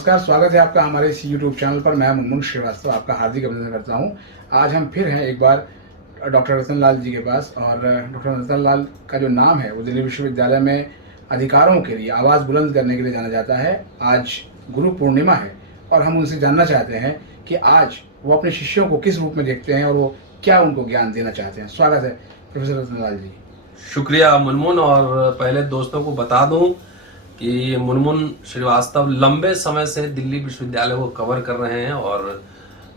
नमस्कार, स्वागत है आपका हमारे इस यूट्यूब चैनल पर। मैं मुनमुन श्रीवास्तव आपका हार्दिक अभिनंदन करता हूं। आज हम फिर हैं एक बार डॉक्टर रतन लाल जी के पास, और डॉक्टर रतन लाल का जो नाम है वो दिल्ली विश्वविद्यालय में अधिकारों के लिए आवाज़ बुलंद करने के लिए जाना जाता है। आज गुरु पूर्णिमा है और हम उनसे जानना चाहते हैं कि आज वो अपने शिष्यों को किस रूप में देखते हैं और वो क्या उनको ज्ञान देना चाहते हैं। स्वागत है प्रोफेसर रतन लाल जी। शुक्रिया मुनमुन। और पहले दोस्तों को बता दूं कि मुनमुन श्रीवास्तव लंबे समय से दिल्ली विश्वविद्यालय को कवर कर रहे हैं और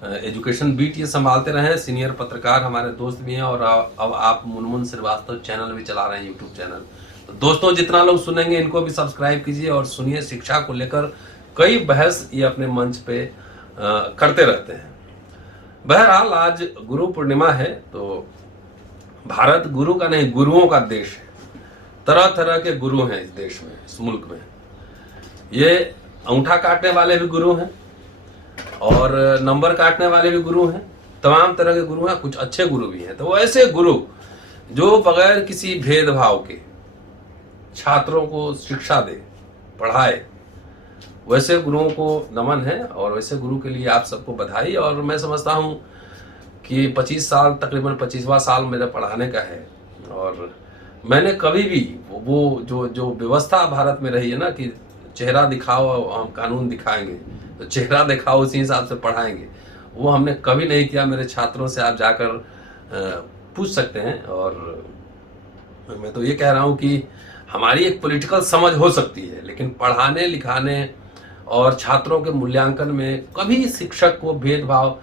एजुकेशन बीट ये संभालते रहे हैं। सीनियर पत्रकार हमारे दोस्त भी हैं और अब आप मुनमुन श्रीवास्तव चैनल भी चला रहे हैं, यूट्यूब चैनल। तो दोस्तों, जितना लोग सुनेंगे इनको भी सब्सक्राइब कीजिए और सुनिए। शिक्षा को लेकर कई बहस ये अपने मंच पे करते रहते हैं। बहरहाल आज गुरु पूर्णिमा है, तो भारत गुरु का नहीं गुरुओं का देश है। तरह तरह के गुरु हैं इस देश में, इस मुल्क में। ये अंगूठा काटने वाले भी गुरु हैं और नंबर काटने वाले भी गुरु हैं। तमाम तरह के गुरु हैं, कुछ अच्छे गुरु भी हैं। तो वो ऐसे गुरु जो बगैर किसी भेदभाव के छात्रों को शिक्षा दे, पढ़ाए, वैसे गुरुओं को नमन है और वैसे गुरु के लिए आप सबको बधाई। और मैं समझता हूँ कि 25 साल, तकरीबन 25वां साल मेरे पढ़ाने का है और मैंने कभी भी वो जो व्यवस्था भारत में रही है ना कि चेहरा दिखाओ हम कानून दिखाएंगे, तो चेहरा दिखाओ उसी हिसाब से पढ़ाएंगे, वो हमने कभी नहीं किया। मेरे छात्रों से आप जाकर पूछ सकते हैं। और मैं तो ये कह रहा हूँ कि हमारी एक पॉलिटिकल समझ हो सकती है, लेकिन पढ़ाने लिखाने और छात्रों के मूल्यांकन में कभी शिक्षक को भेदभाव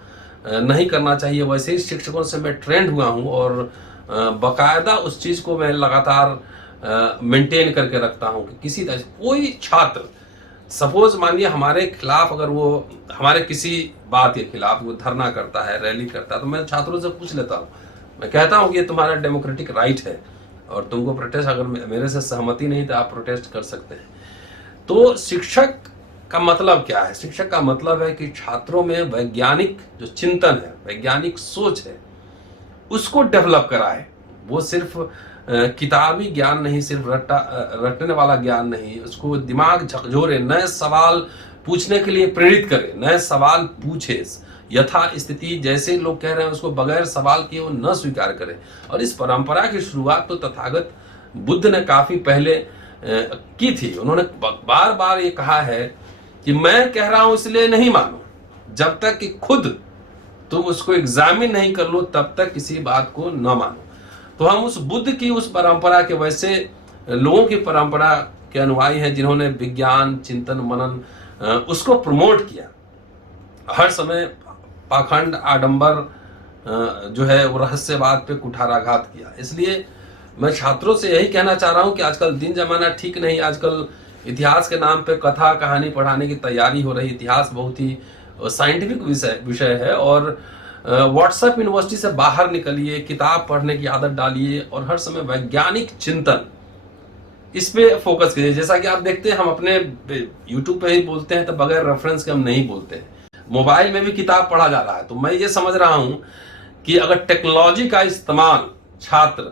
नहीं करना चाहिए। वैसे ही शिक्षकों से मैं ट्रेंड हुआ हूँ और बकायदा उस चीज़ को मैं लगातार मेंटेन करके रखता हूँ कि किसी तरह कोई छात्र, सपोज मानिए हमारे खिलाफ, अगर वो हमारे किसी बात के खिलाफ वो धरना करता है, रैली करता है, तो मैं छात्रों से पूछ लेता हूँ। मैं कहता हूँ कि ये तुम्हारा डेमोक्रेटिक राइट है और तुमको प्रोटेस्ट, अगर मेरे से सहमति नहीं तो आप प्रोटेस्ट कर सकते हैं। तो शिक्षक का मतलब क्या है? शिक्षक का मतलब है कि छात्रों में वैज्ञानिक जो चिंतन है, वैज्ञानिक सोच है, उसको डेवलप कराए। वो सिर्फ किताबी ज्ञान नहीं, सिर्फ रटने वाला ज्ञान नहीं, उसको दिमाग झकझोरे, नए सवाल पूछने के लिए प्रेरित करे, नए सवाल पूछे, यथा स्थिति जैसे लोग कह रहे हैं उसको बगैर सवाल किए वो न स्वीकार करे। और इस परंपरा की शुरुआत तो तथागत बुद्ध ने काफी पहले की थी। उन्होंने बार बार ये कहा है कि मैं कह रहा हूं इसलिए नहीं मानो, जब तक कि खुद तुम उसको एग्जामिन नहीं कर लो तब तक किसी बात को न मानो। तो हम उस बुद्ध की उस परंपरा के, वैसे लोगों की परंपरा के अनुयायी हैं जिन्होंने विज्ञान, चिंतन, मनन उसको प्रमोट किया। हर समय पाखंड, आडंबर जो है वो रहस्यवाद पे कुठाराघात किया। इसलिए मैं छात्रों से यही कहना चाह रहा हूं कि आजकल दिन जमाना ठीक नहीं। आजकल इतिहास के नाम पे कथा कहानी पढ़ाने की तैयारी हो रही। इतिहास बहुत ही साइंटिफिक विषय है और व्हाट्सएप यूनिवर्सिटी से बाहर निकलिए, किताब पढ़ने की आदत डालिए और हर समय वैज्ञानिक चिंतन, इस पे फोकस कीजिए। जैसा कि आप देखते हैं हम अपने यूट्यूब पे ही बोलते हैं तो बगैर रेफरेंस के हम नहीं बोलते हैं। मोबाइल में भी किताब पढ़ा जा रहा है। तो मैं ये समझ रहा हूं कि अगर टेक्नोलॉजी का इस्तेमाल छात्र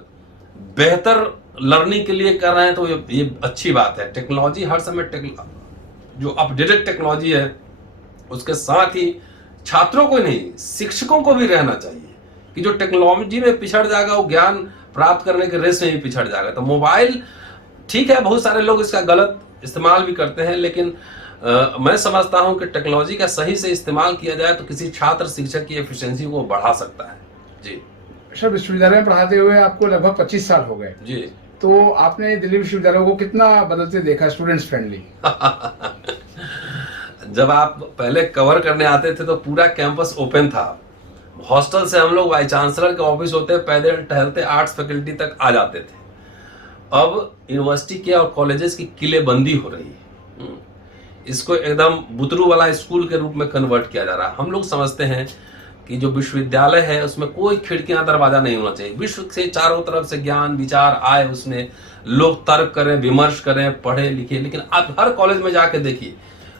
बेहतर लर्निंग के लिए कर रहे हैं तो ये अच्छी बात है। टेक्नोलॉजी हर समय जो अपडेटेड टेक्नोलॉजी है उसके साथ ही छात्रों को नहीं, शिक्षकों को भी रहना चाहिए कि जो टेक्नोलॉजी में पिछड़ जाएगा वो ज्ञान प्राप्त करने के रेस में भी पिछड़ जाएगा। तो मोबाइल ठीक है, बहुत सारे लोग इसका गलत इस्तेमाल भी करते हैं, लेकिन मैं समझता हूं कि टेक्नोलॉजी का सही से इस्तेमाल किया जाए तो किसी छात्र शिक्षक की एफिशिएंसी को बढ़ा सकता है। जी सर, विश्वविद्यालय में पढ़ाते हुए आपको लगभग 25 साल हो गए जी। तो आपने दिल्ली विश्वविद्यालय को कितना बदलते देखा, स्टूडेंट्स फ्रेंडली? जब आप पहले कवर करने आते थे तो पूरा कैंपस ओपन था। हॉस्टल से हम लोग वाइस चांसलर के ऑफिस होते पैदल टहलते आर्ट्स फैकल्टी तक आ जाते थे। अब यूनिवर्सिटी के और कॉलेजेस की किलेबंदी हो रही है। इसको एकदम बुतरू वाला स्कूल के रूप में कन्वर्ट किया जा रहा है। हम लोग समझते हैं कि जो विश्वविद्यालय है उसमें कोई खिड़कियां दरवाजा नहीं होना चाहिए। विश्व से चारों तरफ से ज्ञान विचार आए, उसमें लोग तर्क करें, विमर्श करें, पढ़े लिखे। लेकिन आप हर कॉलेज में जाके देखिए,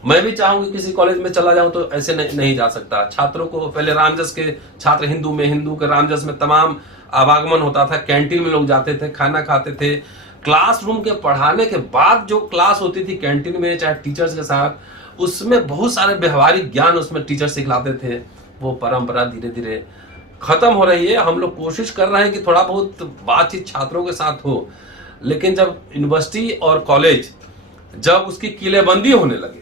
मैं भी चाहूंगी किसी कॉलेज में चला जाऊं तो ऐसे नहीं जा सकता। छात्रों को पहले रामजस के छात्र हिंदू के रामजस में तमाम आवागमन होता था। कैंटीन में लोग जाते थे, खाना खाते थे, क्लासरूम के पढ़ाने के बाद जो क्लास होती थी कैंटीन में चाहे टीचर्स के साथ, उसमें बहुत सारे व्यवहारिक ज्ञान उसमें टीचर सिखलाते थे। वो परंपरा धीरे धीरे खत्म हो रही है। हम लोग कोशिश कर रहे हैं कि थोड़ा बहुत बातचीत छात्रों के साथ हो, लेकिन जब यूनिवर्सिटी और कॉलेज जब उसकी किलेबंदी होने लगे,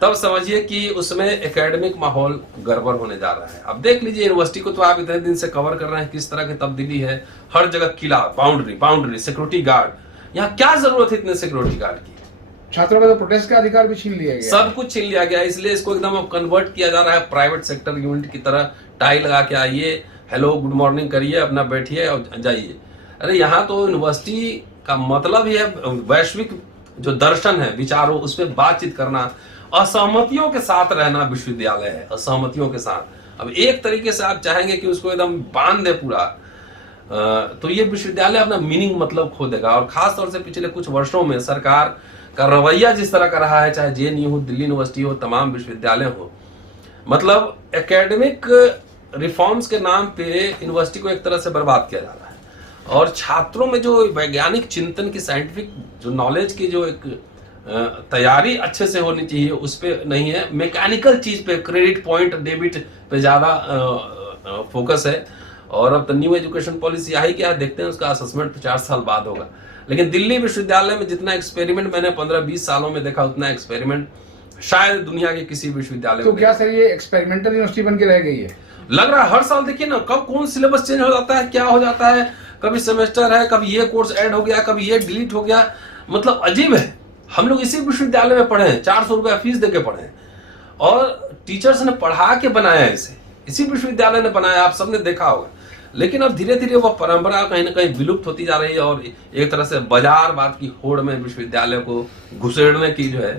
तब समझिए कि उसमें एकेडमिक माहौल गड़बड़ होने जा रहा है। अब देख लीजिए, यूनिवर्सिटी को तो आप इतने दिन से कवर कर रहे हैं, किस तरह की तब्दीली है। हर जगह किला, बाउंड्री, सिक्योरिटी गार्ड। यहाँ क्या जरूरत है इतने सिक्योरिटी गार्ड की? छात्रों का तो प्रोटेस्ट का अधिकार भी छीन लिया गया, सब कुछ छीन लिया गया। इसलिए इसको एकदम अब कन्वर्ट किया जा रहा है प्राइवेट सेक्टर यूनिट की तरह। टाई लगा के आइए, हेलो गुड मॉर्निंग करिए, अपना बैठिए और जाइए। अरे यहाँ तो यूनिवर्सिटी का मतलब ही है वैश्विक जो दर्शन है, विचारों, उस पर बातचीत करना। असहमतियों के साथ रहना विश्वविद्यालय है, असहमतियों के साथ। अब एक तरीके से आप चाहेंगे कि उसको एकदम बांध दे पूरा, तो ये विश्वविद्यालय अपना मीनिंग मतलब खो देगा। और खास तौर से पिछले कुछ वर्षों में सरकार का रवैया जिस तरह का रहा है, चाहे जेएनयू हो, दिल्ली यूनिवर्सिटी हो, तमाम विश्वविद्यालय हो, मतलब एकेडमिक रिफॉर्म्स के नाम पे यूनिवर्सिटी को एक तरह से बर्बाद किया जा रहा है। और छात्रों में जो वैज्ञानिक चिंतन की, साइंटिफिक जो नॉलेज की जो एक तैयारी अच्छे से होनी चाहिए, उस पर नहीं है। मैकेनिकल चीज पे, क्रेडिट पॉइंट, डेबिट पे ज्यादा फोकस है। और अब तो न्यू एजुकेशन पॉलिसी आई क्या है, देखते हैं। उसका असेसमेंट 4 साल बाद होगा। लेकिन दिल्ली विश्वविद्यालय में जितना एक्सपेरिमेंट मैंने 15-20 सालों में देखा, उतना एक्सपेरिमेंट शायद दुनिया के किसी विश्वविद्यालय तो में। क्या सर ये एक्सपेरिमेंटल यूनिवर्सिटी बन के रह गई है? लग रहा है हर साल। देखिए ना, कब कौन सिलेबस चेंज हो जाता है, क्या हो जाता है। कभी सेमेस्टर है, कभी ये कोर्स ऐड हो गया, कभी ये डिलीट हो गया। मतलब अजीब है। हम लोग इसी विश्वविद्यालय में पढ़े हैं, 400 रुपया फीस देके पढ़े हैं, और टीचर्स ने पढ़ा के बनाया है इसे, इसी विश्वविद्यालय ने बनाया, आप सबने देखा होगा। लेकिन अब धीरे धीरे वह परंपरा कहीं ना कहीं विलुप्त होती जा रही है, और एक तरह से बाजारवाद की होड़ में विश्वविद्यालय को घुसेड़ने की जो है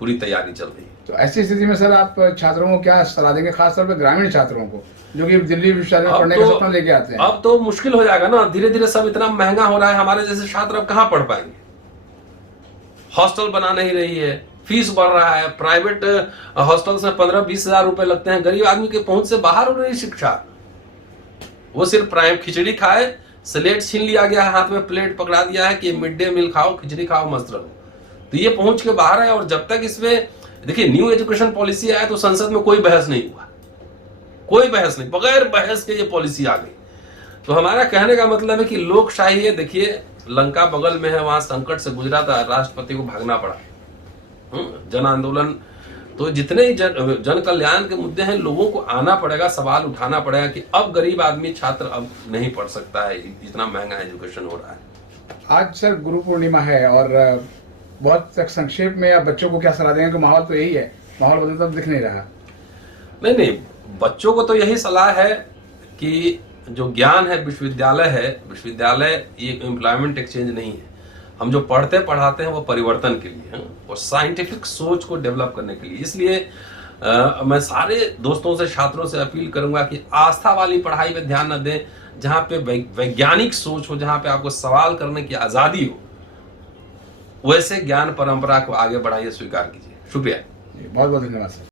पूरी तैयारी चल रही है। तो ऐसी स्थिति में सर आप छात्रों को क्या सलाह देंगे, खासतौर पर ग्रामीण छात्रों को जो कि दिल्ली विश्वविद्यालय में पढ़ने का सपना लेके आते हैं? अब तो मुश्किल हो जाएगा ना, धीरे धीरे सब इतना महंगा हो रहा है। हमारे जैसे छात्र अब कहाँ पढ़ पाएंगे? हॉस्टल बना नहीं रही है, फीस बढ़ रहा है। प्राइवेट हॉस्टल्स में 15-20 हजार रुपए लगते हैं। गरीब आदमी के पहुंच से बाहर हो रही शिक्षा। वो सिर्फ प्राइम खिचड़ी खाए, स्लेट छीन लिया गया है, हाथ में प्लेट पकड़ा दिया है कि मिड डे मील खाओ, खिचड़ी खाओ, मस्त रहो। तो ये पहुंच के बाहर है। और जब तक इसमें, देखिए, न्यू एजुकेशन पॉलिसी आया तो संसद में कोई बहस नहीं हुआ, कोई बहस नहीं, बगैर बहस के ये पॉलिसी आ गई। तो हमारा कहने का मतलब है कि लोकशाही है। देखिए, लंका बगल में है, वहां संकट से गुजरा था, राष्ट्रपति को भागना पड़ा। जन आंदोलन, तो जितने ही जन कल्याण के मुद्दे हैं, लोगों को आना पड़ेगा, सवाल उठाना पड़ेगा कि अब गरीब आदमी, छात्र अब नहीं पढ़ सकता है, इतना महंगा एजुकेशन हो रहा है। आज सर गुरु पूर्णिमा है, और बहुत संक्षेप में आप बच्चों को क्या सलाह देंगे कि माहौल तो यही है, माहौल बदलता दिख नहीं रहा? नहीं, बच्चों को तो यही सलाह है कि जो ज्ञान है, विश्वविद्यालय ये एम्प्लॉयमेंट एक्सचेंज नहीं है। हम जो पढ़ते पढ़ाते हैं वो परिवर्तन के लिए हैं, और साइंटिफिक सोच को डेवलप करने के लिए। इसलिए मैं सारे दोस्तों से, छात्रों से अपील करूंगा कि आस्था वाली पढ़ाई पे ध्यान न दें, जहां पे वैज्ञानिक सोच हो, जहां पे आपको सवाल करने की आजादी हो, वैसे ज्ञान परंपरा को आगे बढ़ाइए, स्वीकार कीजिए। शुक्रिया। बहुत बहुत धन्यवाद सर।